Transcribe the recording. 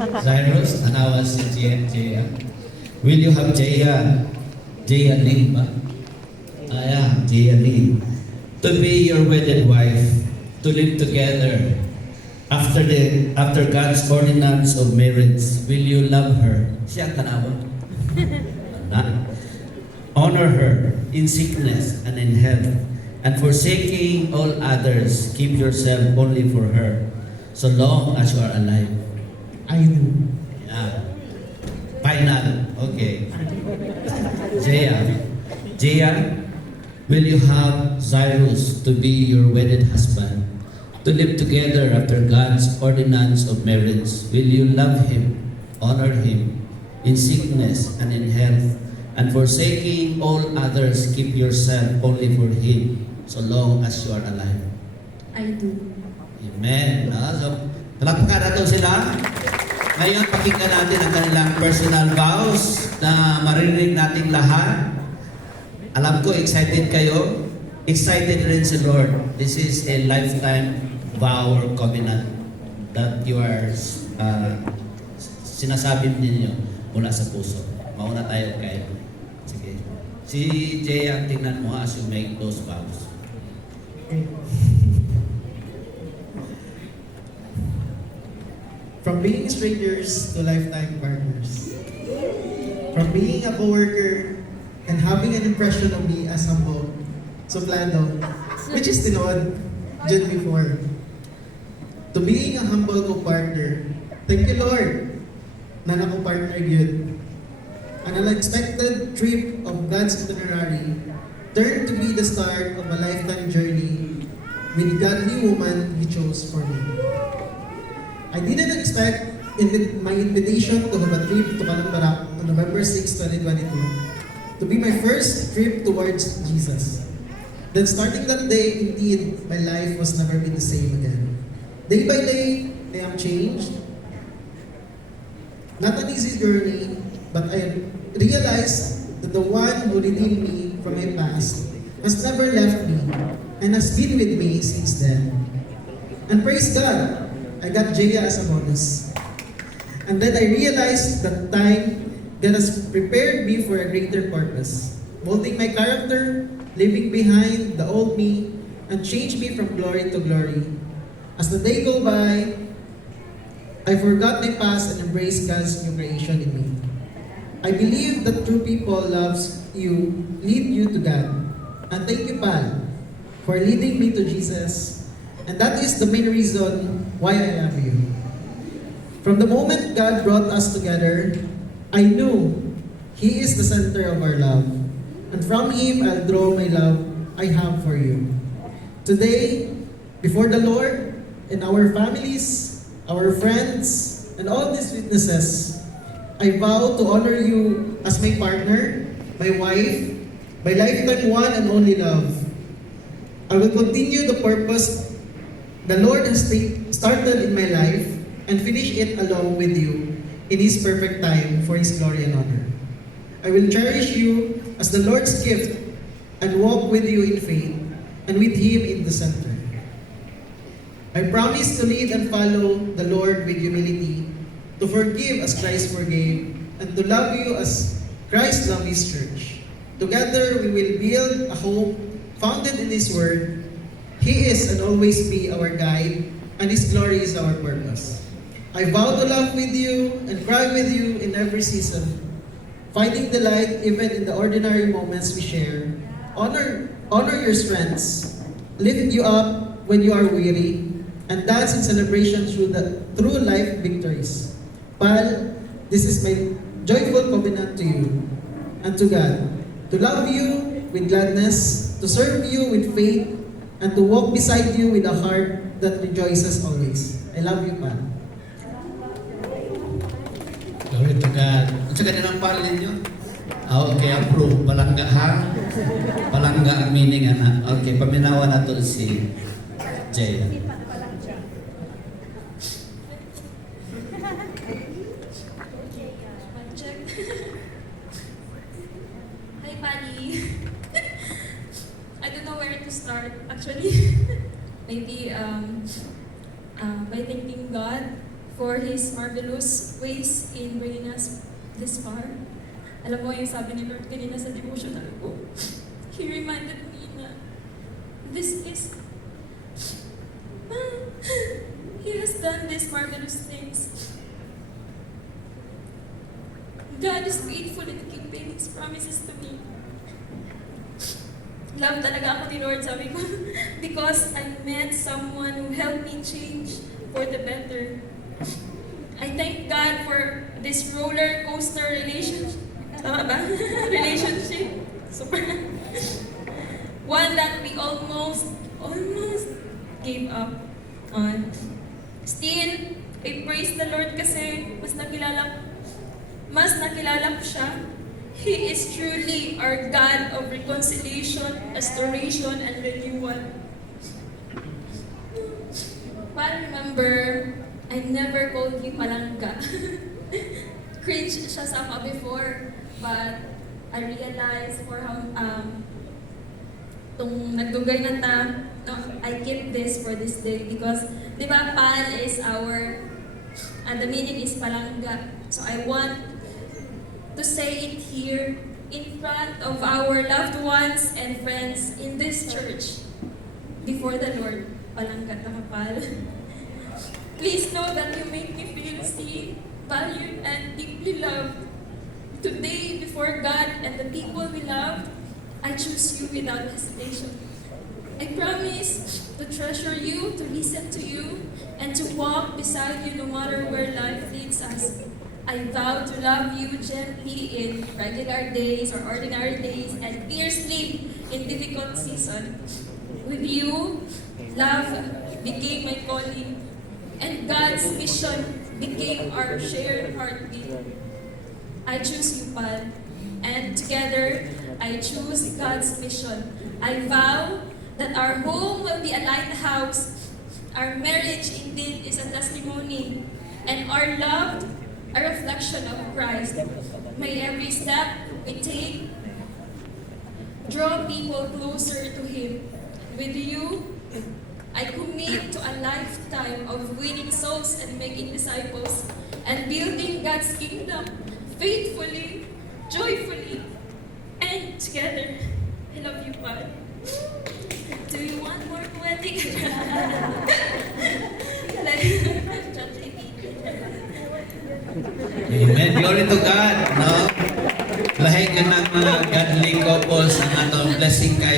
Cyrus, tanawa si Jaya. Will you have Jaya? Jaya Lee ba? Yeah, Jaya Lee. To be your wedded wife, to live together. After God's ordinance of marriage, will you love her? Siya ang tanawa. Honor her in sickness and in health, and forsaking all others, keep yourself only for her, so long as you are alive. I do. Yeah. Final. Okay. Jaya, will you have Cyrus to be your wedded husband, to live together after God's ordinance of marriage? Will you love him, honor him in sickness and in health, and forsaking all others, keep yourself only for him, so long as you are alive? I do. Amen. So, palakpakan natin sila. Ngayon, pakinggan natin ang kanilang personal vows na maririnig nating lahat. Alam ko, excited kayo. Excited rin si Lord. This is a lifetime vow or covenant that you are sinasabi ninyo mula sa puso. Mauna tayo kay. Sige. Si Jay, ang tingnan mo as you make those vows. Okay. From being strangers to lifetime partners. From being a co-worker and having an impression of me as humble, suplado, which is tinood dyan before. To being a humble co-partner, thank you Lord na nako-partner yun. An unexpected trip of God's itinerary turned to be the start of a lifetime journey with the godly woman He chose for me. I didn't expect my invitation to have a trip to Kalambarak on November 6, 2022 to be my first trip towards Jesus. Then starting that day, indeed, my life was never been the same again. Day by day, I am changed. Not an easy journey, but I realized that the one who redeemed me from my past has never left me and has been with me since then. And praise God, I got Jaya as a bonus. And then I realized that time God has prepared me for a greater purpose, molding my character, leaving behind the old me, and change me from glory to glory. As the day go by, I forgot my past and embraced God's new creation in me. I believe that true people loves you, lead you to God. And thank you, Pal, for leading me to Jesus. And that is the main reason why I love you. From the moment God brought us together, I knew He is the center of our love. And from Him, I'll draw my love I have for you. Today, before the Lord and our families, our friends, and all these witnesses, I vow to honor you as my partner, my wife, my lifetime one and only love. I will continue the purpose the Lord has started in my life and finish it along with you in His perfect time for His glory and honor. I will cherish you as the Lord's gift and walk with you in faith and with Him in the center. I promise to lead and follow the Lord with humility, to forgive as Christ forgave, and to love you as Christ loved His church. Together we will build a home founded in His Word. He is and always be our guide, and His glory is our purpose. I vow to laugh with you and cry with you in every season, finding delight even in the ordinary moments we share. Honor your strengths, lift you up when you are weary, and dance in celebration through life victories. Pal, this is my joyful covenant to you and to God, to love you with gladness, to serve you with faith, and to walk beside you with a heart that rejoices always. I love you, Pal. Glory to God. Ang sa kanilang pal ninyo? Okay, approve. Palangga ha? Palangga ang meaning, anak. Okay, paminawa na to si Jay. Hi, Pali. I don't know where to start, actually. Maybe by thanking God for His marvelous ways in bringing us this far. Alam mo yung sabi ni Lord kanina sa devotional ko, He reminded me na this is, He has done these marvelous things. God is faithful in keeping His promises to me. Love talaga ako ni Lord, sabi ko, because I met someone who helped me change for the better. I thank God for this roller coaster relationship. Tama ba? Relationship. Super. One that we almost gave up on. Still, I praise the Lord kasi mas nakilala ko siya. He is truly our God of reconciliation, restoration, and renewal. But remember, I never called you palangga. Cringe siya sa ako before, but I realized for how, tung nagdugay na ta, no, I keep this for this day because, di ba, pal is our, the meaning is palangga. So I want to say it here in front of our loved ones and friends in this church before the Lord. Palangga na kapal. Please know that you make me feel seen, valued, and deeply loved. Today, before God and the people we love, I choose you without hesitation. I promise to treasure you, to listen to you, and to walk beside you no matter where life leads us. I vow to love you gently in regular days or ordinary days and fiercely in difficult seasons. With you, love became my calling and God's mission became our shared heartbeat. I choose you, Pal, and together I choose God's mission. I vow that our home will be a lighthouse, our marriage indeed is a testimony, and our love a reflection of Christ. May every step we take draw people closer to Him. With you, I commit to a lifetime of winning souls and making disciples and building God's kingdom faithfully, joyfully, and together. I love you, Pal. Do you want more poetic? Amen. Glory to God. No? Lahi ka ng mga godly couples ang atong blessing kayo.